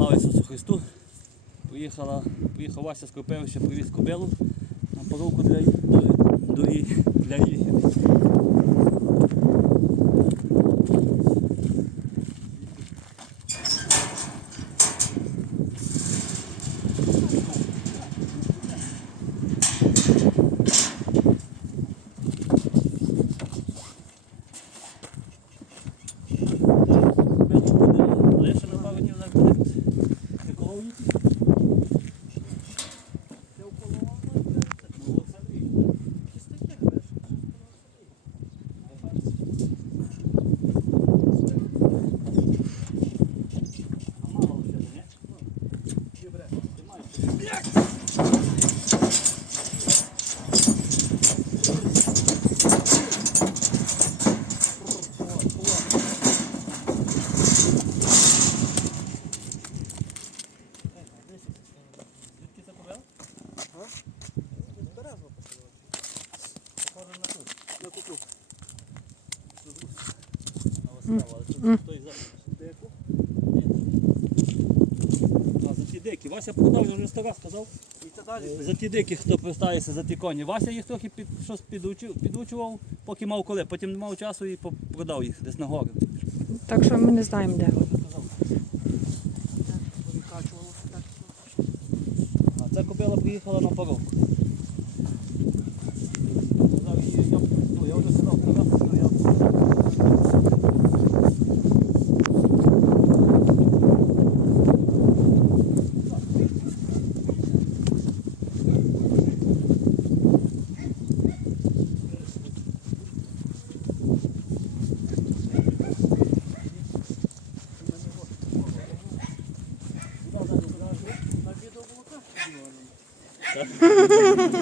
Слава Ісусу Христу. Поїхала, поїхав Вася з Кропивища, привіз кобилу на поруку для, до, для її- для її. Кобилу буде лише на пару днів зараз буде екології. Звідки це кобила? Похоже на ту. На куклу. На Ваславу, але тут той за деку. А за ті дикі. Вася продав, я вже сто раз сказав. І це далі. За ті дикі, хто пристається за ті коні. Вася їх трохи під, щось підучив, підучував, поки мав коли. Потім не мав часу і продав їх десь на гори. Так що ми не знаємо де. А ця кобила приїхала на поровку.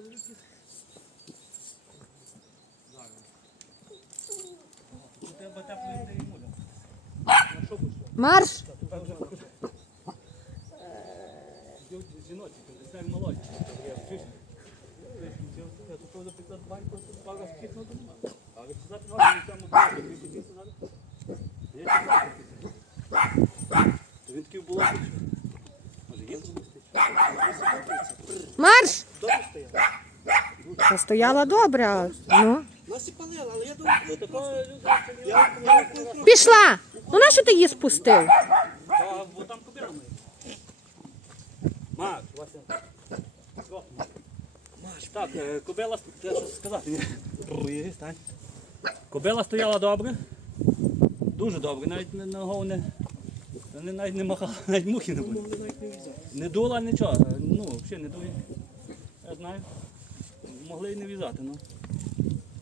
тут? Марш! Добре стояли? Та стояла добре. Ну. Нас але я думаю, Ну, такого люди, я, я. Пішла! Ну нащо ти її спустив? Та, бо там кобила моя. Маш, Вася. Маш, так, е, кобила, треба щось сказати. Кобила стояла добре. Дуже добре, навіть не- ногою не, не, навіть не махала, навіть мухи не було. Не дула нічого, ну, взагалі не дує. Я знаю. Могли і не в'язати, ну.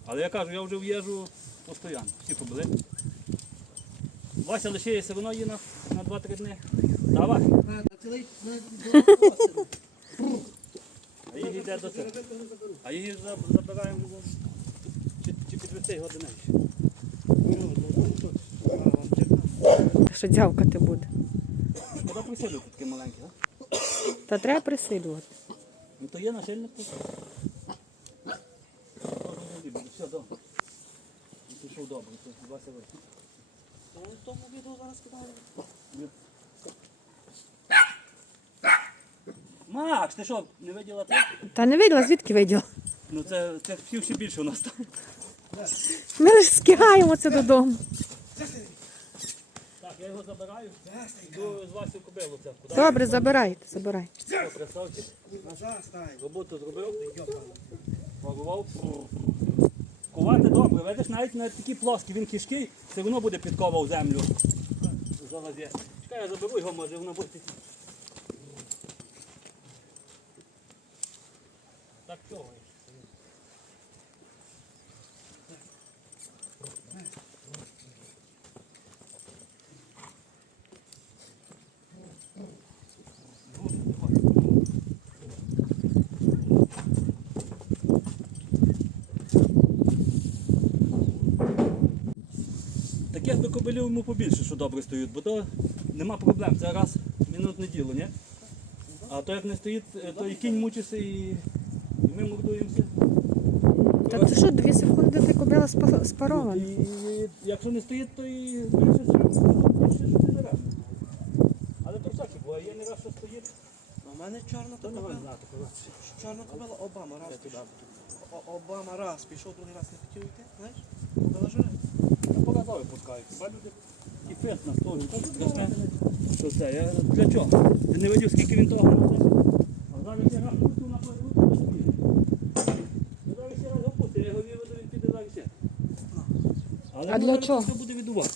Але я кажу, я вже в'їжджу постійно, всі кобили. Вася лишається, воно є на, на 2-3 дні. Давай. А її йде до цього. А її за- забираємо чи, чи підвести його до неї. Що дзявкати буде. Куди присилю таке маленьке, а? Та треба присилювати. Ну то є нашильник тут. Все, добре. Пішов добре, вийшов. Ну, в тому відео зараз кидали. Макс, ти що, не виділа це? Та не виділа, звідки виділа? Ну це, це всі ще більше у нас там. Ми лише скигаємо це додому. Я його забираю. Йду з Васю кобилу це. Добре, забирайте, забирайте. О, Красавчик. Роботу зробив. Парував. Кувати добре, видиш, навіть на такі плоскі, він кишкий, все одно буде підковав землю. Зараз. Чекай, я заберу його, може воно буде. Так чого? Таких би кобилів йому побільше, що добре стоїть, бо то нема проблем. Це раз минутне діло, ні? А то як не стоїть, е, то і кінь мучиться і, і ми мордуємося. Так це що, дві секунди ти кобила спа- спарована? І якщо не стоїть, то і більше що, більше що ти. Але то всяке буває, є не раз, що стоїть, У мене чорна то кобила. Чорна кобила Обама раз пішов. О- Обама раз пішов, другий раз не хотів йти, знаєш? І фест на столі. Що це? Я для чого? Ти не видів, скільки він того несе? А зараз я раз тут на плиту. Я зараз ще раз опустив, я його виведу, він піде далі. Але А для чого? Це буде відувати.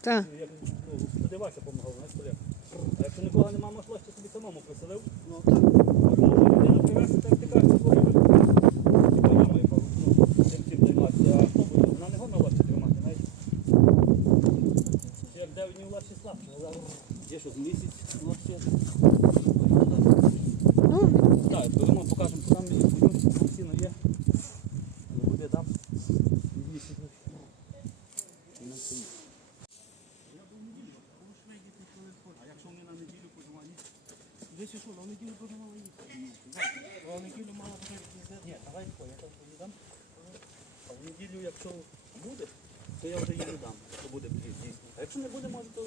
Так. як, ну, допомагав, знаєш, коли. А якщо нікого немає, лощі собі самому приселив, Ну так. можна людину привезти, так ти кажеш, твої Типа я маю право, ну, цим цим займатися, а хто буде? Вона не годна лощі тримати, знаєш. Чи Як де в ній лощі слабше, а зараз є що з місяць лощі. Ну, Так, беремо, покажемо, що там будуть, сіно є. Але буде там. Місяць. І нам стоїть. А якщо вони на неділю подзвонять? Десь що, на неділю дуже мало їсти. А в неділю мало вже їздити. Ні, давай тако, я там тобі дам. А в неділю, якщо буде, то я вже її дам, то буде дійсно. А якщо не буде, може, то,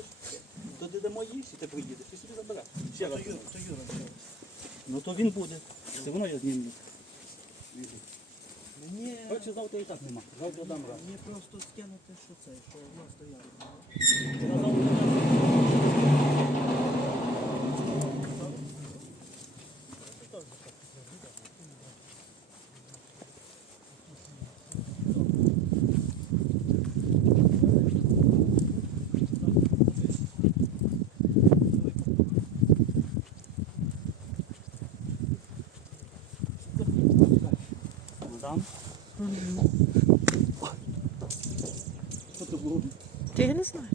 то ти дамо їсть і ти приїдеш, і собі забереш. Ще раз. Юра, то Юра. Ну то він буде. Це воно я знімлю. Мені, Коротше, завтра і так нема. Завтра дам раз. мені просто скинути, що це, що в нас стояло. На завтра дам. Мадам. Що це було? ти я не знаю.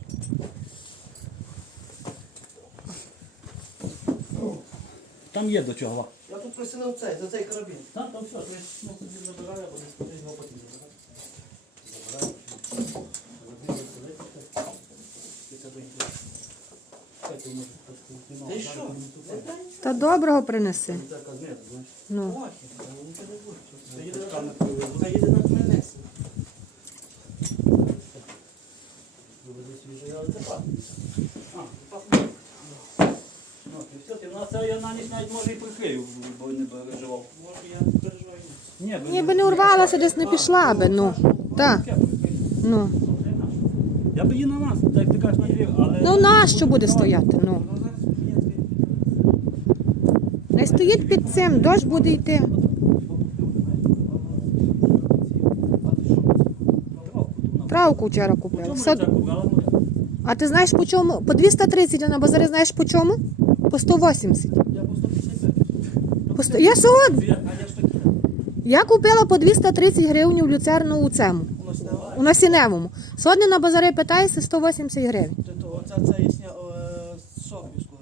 Там є до чого. Я тут присинув цей, за цей карабін. Там, там все, ти ну, забирає, або десь кудись його потім забирає. Забирає. Забирає, забирає. І це дойде. Кстати, може, трошки знімав. Ти Зараз що? мені тут Не дай Та доброго принеси. Це казнет, знаєш. Ну. Охи, та нічого не буде. Це їде на- Камер привезу. Це їде на Хмельницький. Привези свіже, але це пахне. А, пахне. Ну, і все, ти на це я на ніч навіть може і прикрию, бо не переживав. Може я переживаю. Ні, Ні, би не урвалася, десь не пішла би, ну. Так, ну. Я б її на нас, так ти кажеш, на двір, але... Ну нащо буде стояти? Ну. Не стоїть під цим, дощ буде йти. Травку вчора купила. Все- А ти знаєш по чому? По 230, а на базарі знаєш по чому? По 180. Я по 155. По 100... Я сьогодні. Я купила по 230 гривень в люцерну у цьому, У нас немає. у. Сьогодні на базарі питається 180 гривень. Ти то, оце це їсня е, Софівського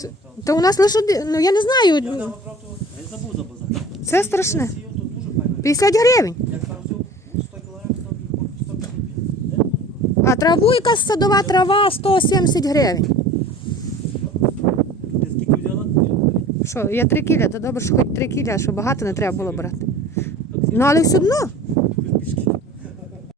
ти То у нас лише, оди- ну я не Я знаю, Я забув за базар. це страшне. сію, то дуже файно. 50 гривень. Як там взяв 100 кілограмів, то і по 155. А траву якась садова трава 170 гривень. Ти скільки взяла? Що, я 3 кіля, то добре, що хоч 3 кіля, що багато не треба було брати. Ну але все одно.